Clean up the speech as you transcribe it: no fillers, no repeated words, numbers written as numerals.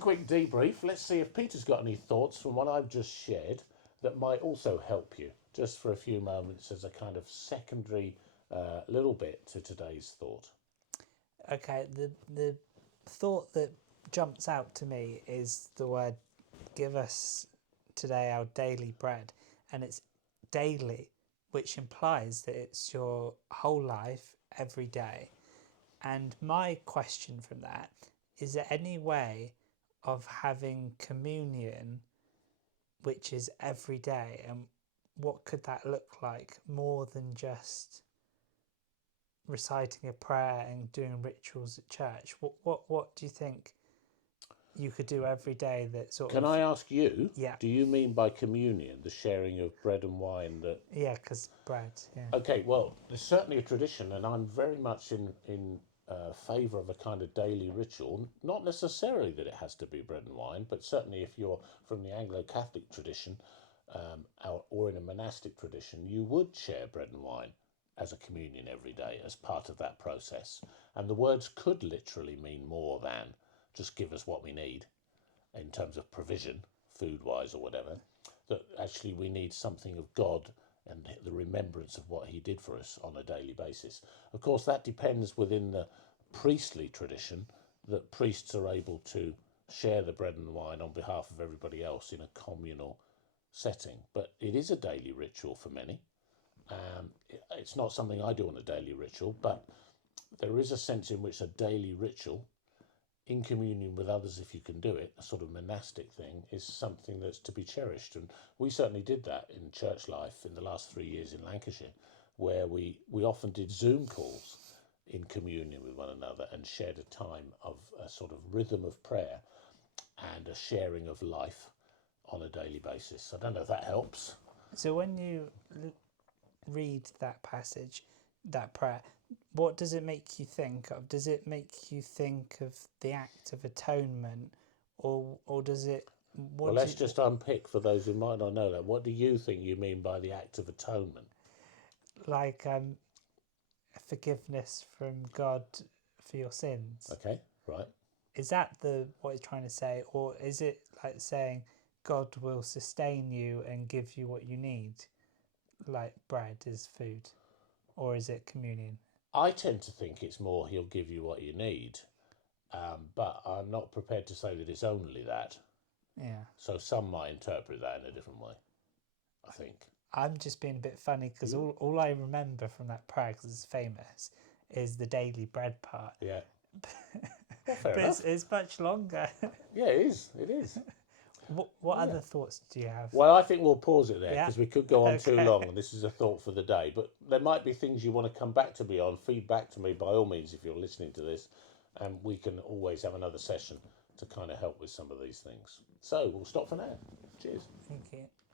quick debrief. Let's see if Peter's got any thoughts from what I've just shared that might also help you, just for a few moments as a kind of secondary little bit to today's thought. Okay, the thought that jumps out to me is the word "give us today our daily bread," and it's daily, which implies that it's your whole life, every day. And my question from that is there any way of having communion which is every day, and what could that look like more than just reciting a prayer and doing rituals at church? What do you think you could do every day that sort Can of... I ask you, Yeah. do you mean by communion the sharing of bread and wine that... Yeah, because bread, yeah. Okay, well, there's certainly a tradition, and I'm very much in favour of a kind of daily ritual. Not necessarily that it has to be bread and wine, but certainly if you're from the Anglo-Catholic tradition or in a monastic tradition, you would share bread and wine as a communion every day as part of that process. And the words could literally mean more than just give us what we need in terms of provision, food-wise or whatever, that actually we need something of God and the remembrance of what he did for us on a daily basis. Of course, that depends within the priestly tradition, that priests are able to share the bread and the wine on behalf of everybody else in a communal setting. But it is a daily ritual for many. It's not something I do on a daily ritual, but there is a sense in which a daily ritual in communion with others, if you can do it, a sort of monastic thing, is something that's to be cherished. And we certainly did that in church life in the last 3 years in Lancashire, where we often did Zoom calls in communion with one another and shared a time of a sort of rhythm of prayer and a sharing of life on a daily basis. I don't know if that helps. So when you read that passage, that prayer, what does it make you think of? Does it make you think of the act of atonement, or does it... Well, let's just unpick for those who might not know that. What do you think you mean by the act of atonement? Like forgiveness from God for your sins. Okay, right. Is that what it's trying to say, or is it like saying God will sustain you and give you what you need, like bread is food, or is it communion? I tend to think it's more he'll give you what you need, but I'm not prepared to say that it's only that. Yeah. So some might interpret that in a different way, I think. I'm just being a bit funny because all I remember from that prayer, because it's famous, is the daily bread part. Yeah. Well, fair But enough. it's much longer. Yeah, it is. It is. What other thoughts do you have? Well, I think we'll pause it there Yeah. because we could go on too Okay. long, and this is a thought for the day. But there might be things you want to come back to me on. Feedback to me by all means if you're listening to this, and we can always have another session to kind of help with some of these things. So we'll stop for now. Cheers. Thank you.